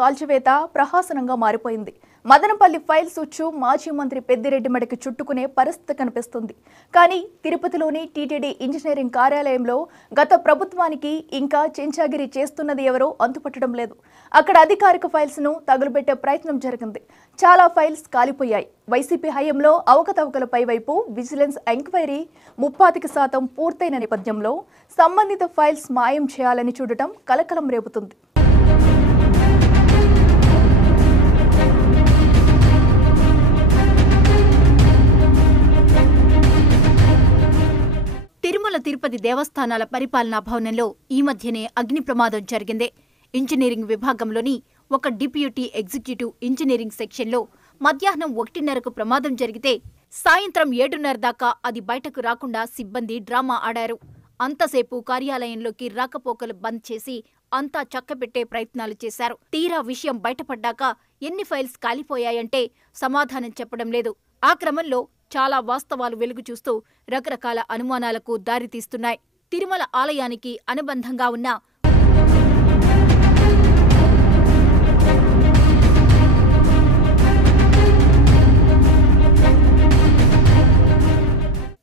కాల్చివేత ప్రహసనంగా మారిపోయింది. మదనపల్లి ఫైల్స్ ఉచ్చు మాజీ మంత్రి పెద్దిరెడ్డి మెడకి చుట్టుకునే పరిస్థితి కనిపిస్తుంది. కానీ తిరుపతిలోని టీటీడీ ఇంజనీరింగ్ కార్యాలయంలో గత ప్రభుత్వానికి ఇంకా చెంచాగిరి చేస్తున్నది ఎవరో అంతుపట్టడం లేదు. అక్కడ అధికారిక ఫైల్స్ ను తగులుబెట్టే ప్రయత్నం జరిగింది. చాలా ఫైల్స్ కాలిపోయాయి. వైసీపీ హయాంలో అవకతవకలపై వైపు విజిలెన్స్ ఎంక్వైరీ 35% పూర్తయిన నేపథ్యంలో సంబంధిత ఫైల్స్ మాయం చేయాలని చూడటం కలకలం రేపుతుంది. తిరుపతి దేవస్థానాల పరిపాలనా భవనంలో ఈ మధ్యనే అగ్ని ప్రమాదం జరిగింది. ఇంజనీరింగ్ విభాగంలోని ఒక డిప్యూటీ ఎగ్జిక్యూటివ్ ఇంజనీరింగ్ సెక్షన్లో మధ్యాహ్నం 1:30కు ప్రమాదం జరిగితే సాయంత్రం 7:30 దాకా అది బయటకు రాకుండా సిబ్బంది డ్రామా ఆడారు. అంతసేపు కార్యాలయంలోకి రాకపోకలు బంద్ చేసి అంతా చక్కబెట్టే ప్రయత్నాలు చేశారు. తీరా విషయం బయటపడ్డాక ఎన్ని ఫైల్స్ కాలిపోయాయంటే సమాధానం చెప్పడం లేదు. ఆ క్రమంలో చాలా వాస్తవాలు వెలుగు చూస్తూ రకరకాల అనుమానాలకు దారితీస్తున్నాయి. తిరుమల ఆలయానికి అనుబంధంగా ఉన్న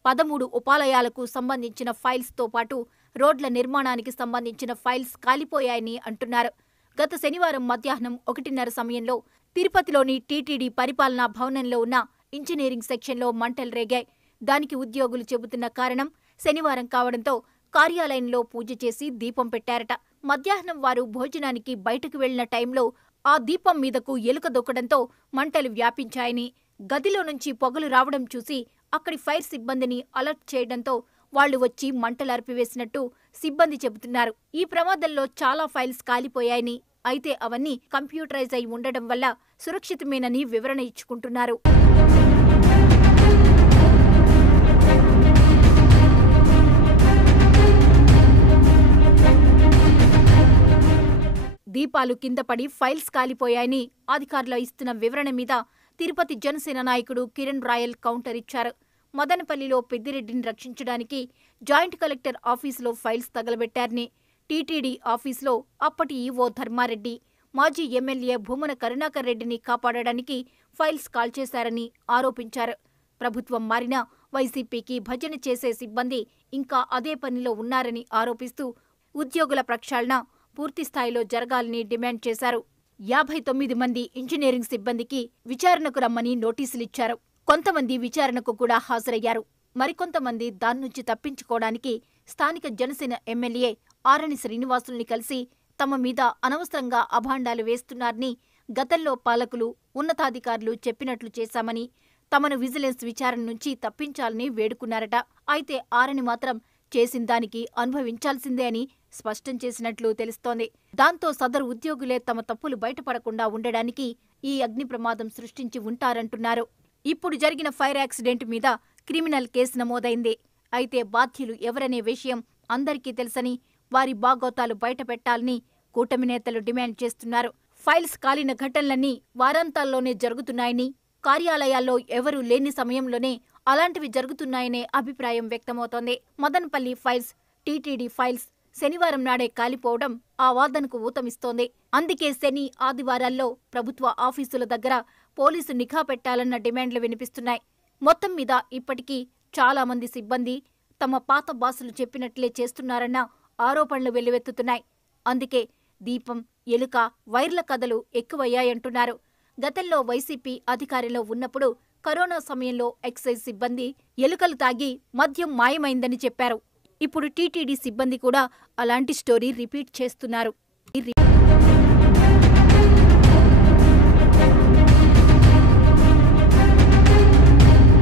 13 ఉపాలయాలకు సంబంధించిన ఫైల్స్తో పాటు రోడ్ల నిర్మాణానికి సంబంధించిన ఫైల్స్ కాలిపోయాయని అంటున్నారు. గత శనివారం మధ్యాహ్నం 1:30 సమయంలో తిరుపతిలోని టీటీడీ పరిపాలనా భవనంలో ఉన్న ఇంజనీరింగ్ సెక్షన్లో మంటలు రేగాయి. దానికి ఉద్యోగులు చెబుతున్న కారణం శనివారం కావడంతో కార్యాలయంలో పూజ చేసి దీపం పెట్టారట. మధ్యాహ్నం వారు భోజనానికి బయటకు వెళ్లిన టైంలో ఆ దీపం మీదకు ఎలుక దొక్కడంతో మంటలు వ్యాపించాయని, గదిలో నుంచి పొగలు రావడం చూసి అక్కడి ఫైర్ సిబ్బందిని అలర్ట్ చేయడంతో వాళ్లు వచ్చి మంటలు అర్పివేసినట్టు సిబ్బంది చెబుతున్నారు. ఈ ప్రమాదంలో చాలా ఫైల్స్ కాలిపోయాయని, అయితే అవన్నీ కంప్యూటరైజ్ అయి ఉండడం వల్ల సురక్షితమేనని వివరణ ఇచ్చుకుంటున్నారు. దీపాలు కింద పడి ఫైల్స్ కాలిపోయాయని అధికారులు ఇస్తున్న వివరణ మీద తిరుపతి జనసేన నాయకుడు కిరణ్ రాయల్ కౌంటర్ ఇచ్చారు. మదనపల్లిలో పెద్దిరెడ్డిని రక్షించడానికి జాయింట్ కలెక్టర్ ఆఫీసులో ఫైల్స్ తగలబెట్టారని, టీటీడీ ఆఫీసులో అప్పటి ఈవో ధర్మారెడ్డి, మాజీ ఎమ్మెల్యే భూమన కరుణాకర్ రెడ్డిని కాపాడడానికి ఫైల్స్ కాల్చేశారని ఆరోపించారు. ప్రభుత్వం మారినా వైసీపీకి భజన చేసే సిబ్బంది ఇంకా అదే పనిలో ఉన్నారని ఆరోపిస్తూ ఉద్యోగుల ప్రక్షాళన పూర్తిస్థాయిలో జరగాలని డిమాండ్ చేశారు. 59 మంది ఇంజనీరింగ్ సిబ్బందికి విచారణకు రమ్మని నోటీసులిచ్చారు. కొంతమంది విచారణకు కూడా హాజరయ్యారు. మరికొంతమంది దాన్నుంచి తప్పించుకోవడానికి స్థానిక జనసేన ఎమ్మెల్యే ఆరణి శ్రీనివాసుల్ని కలిసి తమ మీద అనవసరంగా అభాండాలు వేస్తున్నారని, గతంలో పాలకులు, ఉన్నతాధికారులు చెప్పినట్లు చేశామని, తమను విజిలెన్స్ విచారణ నుంచి తప్పించాలని వేడుకున్నారట. అయితే ఆరణి మాత్రం చేసిందానికి అనుభవించాల్సిందే అని స్పష్టం చేసినట్లు తెలుస్తోంది. దాంతో సదరు ఉద్యోగులే తమ తప్పులు బయటపడకుండా ఉండడానికి ఈ అగ్ని ప్రమాదం సృష్టించి ఉంటారంటున్నారు. ఇప్పుడు జరిగిన ఫైర్ యాక్సిడెంట్ మీద క్రిమినల్ కేసు నమోదైంది. అయితే బాధ్యులు ఎవరనే విషయం అందరికీ తెలుసని, వారి బాగోతాలు బయటపెట్టాలని కూటమి నేతలు డిమాండ్ చేస్తున్నారు. ఫైల్స్ కాలిన ఘటనలన్నీ వారాంతాల్లోనే జరుగుతున్నాయని, కార్యాలయాల్లో ఎవరూ లేని సమయంలోనే అలాంటివి జరుగుతున్నాయనే అభిప్రాయం వ్యక్తమవుతోంది. మదనపల్లి ఫైల్స్, టీటీడీ ఫైల్స్ శనివారం నాడే కాలిపోవడం ఆ వాదనకు ఊతమిస్తోంది. అందుకే శని, ఆదివారాల్లో ప్రభుత్వ ఆఫీసుల దగ్గర పోలీసు నిఘా పెట్టాలన్న డిమాండ్లు వినిపిస్తున్నాయి. మొత్తం మీద ఇప్పటికీ చాలా మంది సిబ్బంది తమ పాత బాసులు చెప్పినట్లే చేస్తున్నారన్న ఆరోపణలు వెల్లువెత్తుతున్నాయి. అందుకే దీపం, ఎలుక, వైర్ల కథలు ఎక్కువయ్యాయంటున్నారు. గతంలో వైసీపీ అధికారంలో ఉన్నప్పుడు కరోనా సమయంలో ఎక్సైజ్ సిబ్బంది ఎలుకలు తాగి మద్యం మాయమైందని చెప్పారు. ఇప్పుడు టీటీడీ సిబ్బంది కూడా అలాంటి స్టోరీ రిపీట్ చేస్తున్నారు.